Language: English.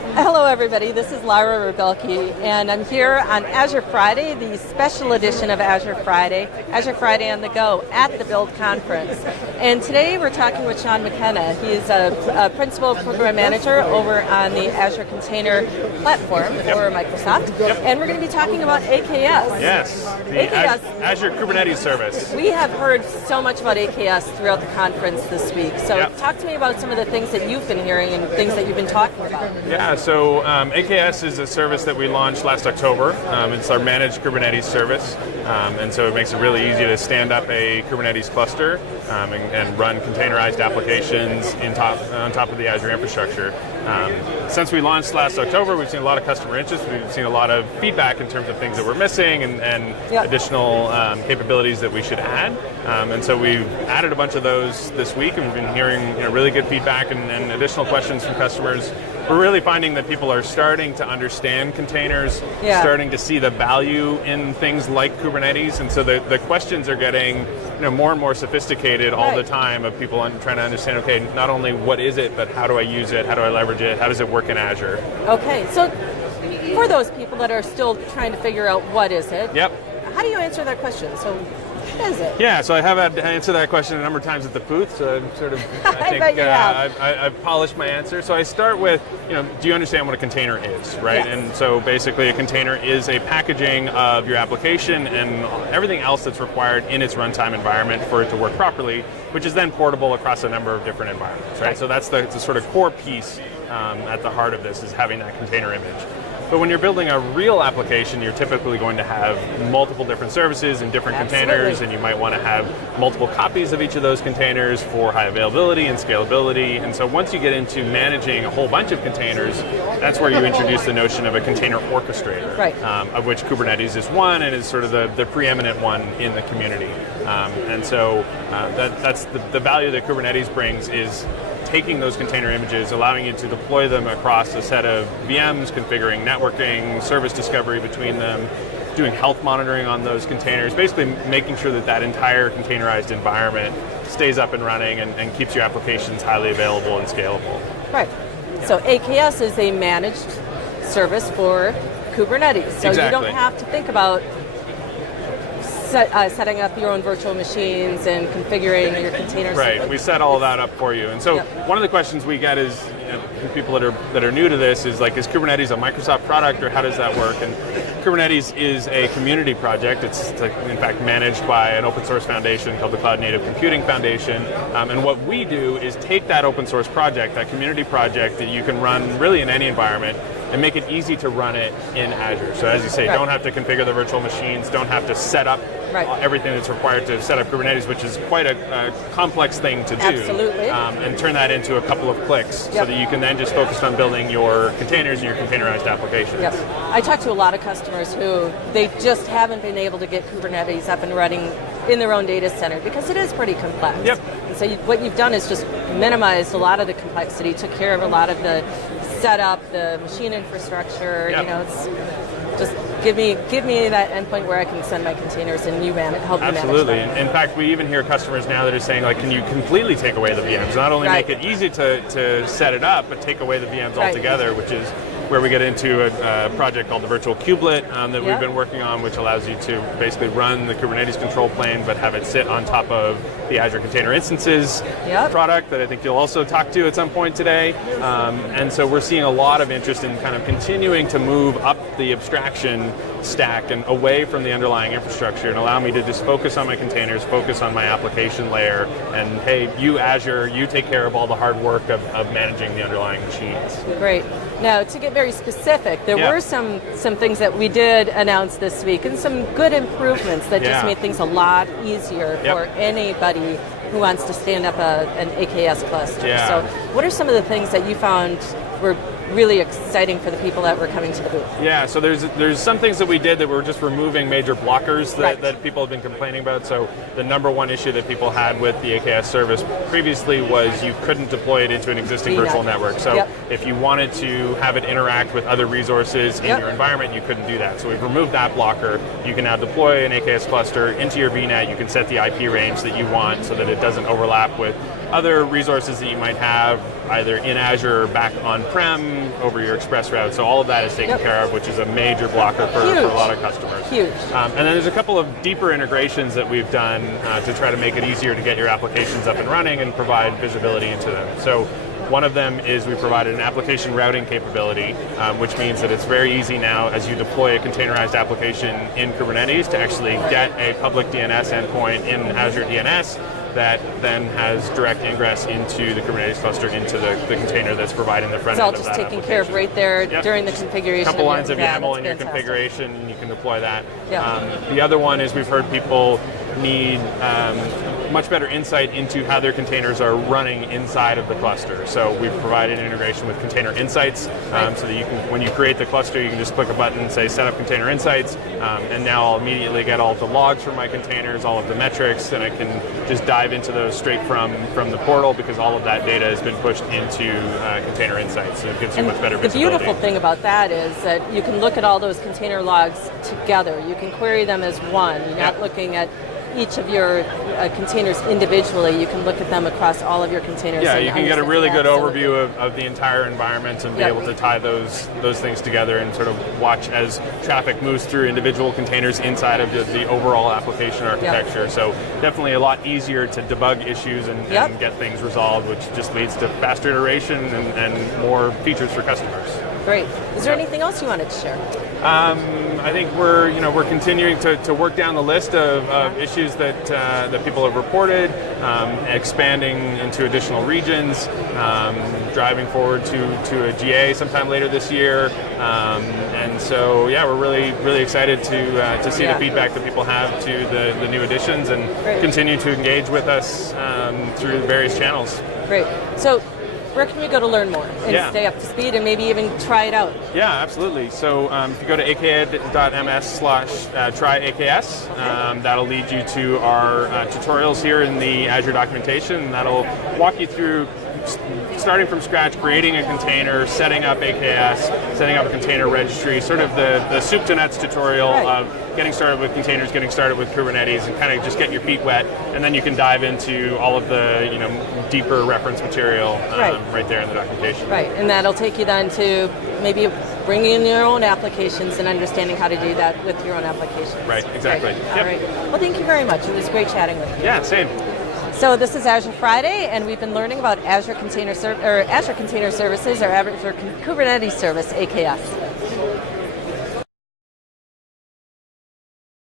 Hello everybody, this is Lara Rubbelke, and I'm here on Azure Friday, the special edition of Azure Friday on the Go at the Build Conference. And today we're talking with Sean McKenna. He's a Principal Program Manager over on the Azure Container Platform for Microsoft. And we're going to be talking about AKS. Yes, the Azure Kubernetes Service. We have heard so much about AKS throughout the conference this week. So talk to me about some of the things that you've been hearing and things that you've been talking about. Yeah, so AKS is a service that we launched last October. It's our managed Kubernetes service, and so it makes it really easy to stand up a Kubernetes cluster and run containerized applications on top of the Azure infrastructure. Since we launched last October, we've seen a lot of customer interest. We've seen a lot of feedback in terms of things that we're missing and additional capabilities that we should add. And so we've added a bunch of those this week, and we've been hearing really good feedback and additional questions from customers. We're really finding that people are starting to understand containers, starting to see the value in things like Kubernetes, and so the questions are getting more and more sophisticated all the time of people trying to understand, okay, not only what is it, but how do I use it, how do I leverage it, how does it work in Azure? Okay, so for those people that are still trying to figure out what is it, how do you answer that question? So what is it? Yeah, so I have had to answer that question a number of times at the booth, so I'm sort of, I've polished my answer. So I start with, do you understand what a container is, right? Yes. And so basically a container is a packaging of your application and everything else that's required in its runtime environment for it to work properly, which is then portable across a number of different environments, right? So that's the sort of core piece at the heart of this, is having that container image. But when you're building a real application, you're typically going to have multiple different services and different containers, and you might want to have multiple copies of each of those containers for high availability and scalability. And so once you get into managing a whole bunch of containers, that's where you introduce the notion of a container orchestrator, of which Kubernetes is one and is sort of the preeminent one in the community. And so that's the value that Kubernetes brings, is taking those container images, allowing you to deploy them across a set of VMs, configuring networking, service discovery between them, doing health monitoring on those containers, basically making sure that that entire containerized environment stays up and running and keeps your applications highly available and scalable. Right. So AKS is a managed service for Kubernetes. So you don't have to think about setting up your own virtual machines and configuring your containers. Right, we set all of that up for you. And so one of the questions we get is, from people that are new to this, is like, is Kubernetes a Microsoft product, or how does that work? And Kubernetes is a community project. It's in fact managed by an open source foundation called the Cloud Native Computing Foundation. And what we do is take that open source project, that community project that you can run really in any environment, and make it easy to run it in Azure. So as you say, don't have to configure the virtual machines, don't have to set up everything that's required to set up Kubernetes, which is quite a complex thing to do. Absolutely. And turn that into a couple of clicks so that you can then just focus on building your containers and your containerized applications. Yep. I talk to a lot of customers who they just haven't been able to get Kubernetes up and running in their own data center because it is pretty complex. And so what you've done is just minimized a lot of the complexity, took care of a lot of the setup, the machine infrastructure. It's just give me that endpoint where I can send my containers and you help me manage them. Absolutely. In fact, we even hear customers now that are saying, like, can you completely take away the VMs? Not only make it easy to set it up, but take away the VMs altogether, which is where we get into a project called the Virtual Kubelet that we've been working on, which allows you to basically run the Kubernetes control plane, but have it sit on top of the Azure Container Instances product that I think you'll also talk to at some point today. And so we're seeing a lot of interest in kind of continuing to move up the abstraction stack and away from the underlying infrastructure and allow me to just focus on my containers, focus on my application layer, and hey, you Azure, you take care of all the hard work of managing the underlying machines. Great. Now, to get very specific, there were some things that we did announce this week and some good improvements that just made things a lot easier for anybody who wants to stand up an AKS cluster. So what are some of the things that you found were really exciting for the people that were coming to the booth? Yeah, so there's some things that we did that were just removing major blockers that people have been complaining about. So the number one issue that people had with the AKS service previously was you couldn't deploy it into an existing virtual network. So if you wanted to have it interact with other resources in your environment, you couldn't do that. So we've removed that blocker. You can now deploy an AKS cluster into your VNet. You can set the IP range that you want so that it doesn't overlap with other resources that you might have either in Azure or back on-prem over your express route. So all of that is taken care of, which is a major blocker for a lot of customers. Huge. And then there's a couple of deeper integrations that we've done to try to make it easier to get your applications up and running and provide visibility into them. So one of them is we provided an application routing capability, which means that it's very easy now as you deploy a containerized application in Kubernetes to actually get a public DNS endpoint in Azure DNS that then has direct ingress into the Kubernetes cluster, into the container that's providing the front end of that It's all just taken care of right there during the configuration. A couple lines of YAML in your configuration, and you can deploy that. The other one is we've heard people need much better insight into how their containers are running inside of the cluster. So we've provided an integration with Container Insights, so that you can, when you create the cluster, you can just click a button and say Set up Container Insights, and now I'll immediately get all of the logs from my containers, all of the metrics, and I can just dive into those straight from the portal because all of that data has been pushed into Container Insights. So it gives you much better visibility. The beautiful thing about that is that you can look at all those container logs together. You can query them as one. You're not looking at each of your containers individually. You can look at them across all of your containers. Yeah, you can get a really good overview of the entire environment and be able to tie those things together and sort of watch as traffic moves through individual containers inside of the overall application architecture. So definitely a lot easier to debug issues and get things resolved, which just leads to faster iteration and more features for customers. Great. Is there anything else you wanted to share? I think we're continuing to work down the list of issues that people have reported, expanding into additional regions, driving forward to a GA sometime later this year, and so we're really excited to see the feedback that people have to the new additions and continue to engage with us through various channels. Great. So where can we go to learn more and stay up to speed and maybe even try it out? Yeah, absolutely. So if you go to aka.ms/try-AKS, that'll lead you to our tutorials here in the Azure documentation, and that'll walk you through starting from scratch, creating a container, setting up AKS, setting up a container registry, sort of the soup to nuts tutorial of getting started with containers, getting started with Kubernetes, and kind of just get your feet wet, and then you can dive into all of the deeper reference material right there in the documentation. Right, and that'll take you then to maybe bringing in your own applications and understanding how to do that with your own applications. Right, exactly. All right. Well, thank you very much. It was great chatting with you. Yeah, same. So this is Azure Friday, and we've been learning about Azure Container Services, or Azure Kubernetes Service, AKS.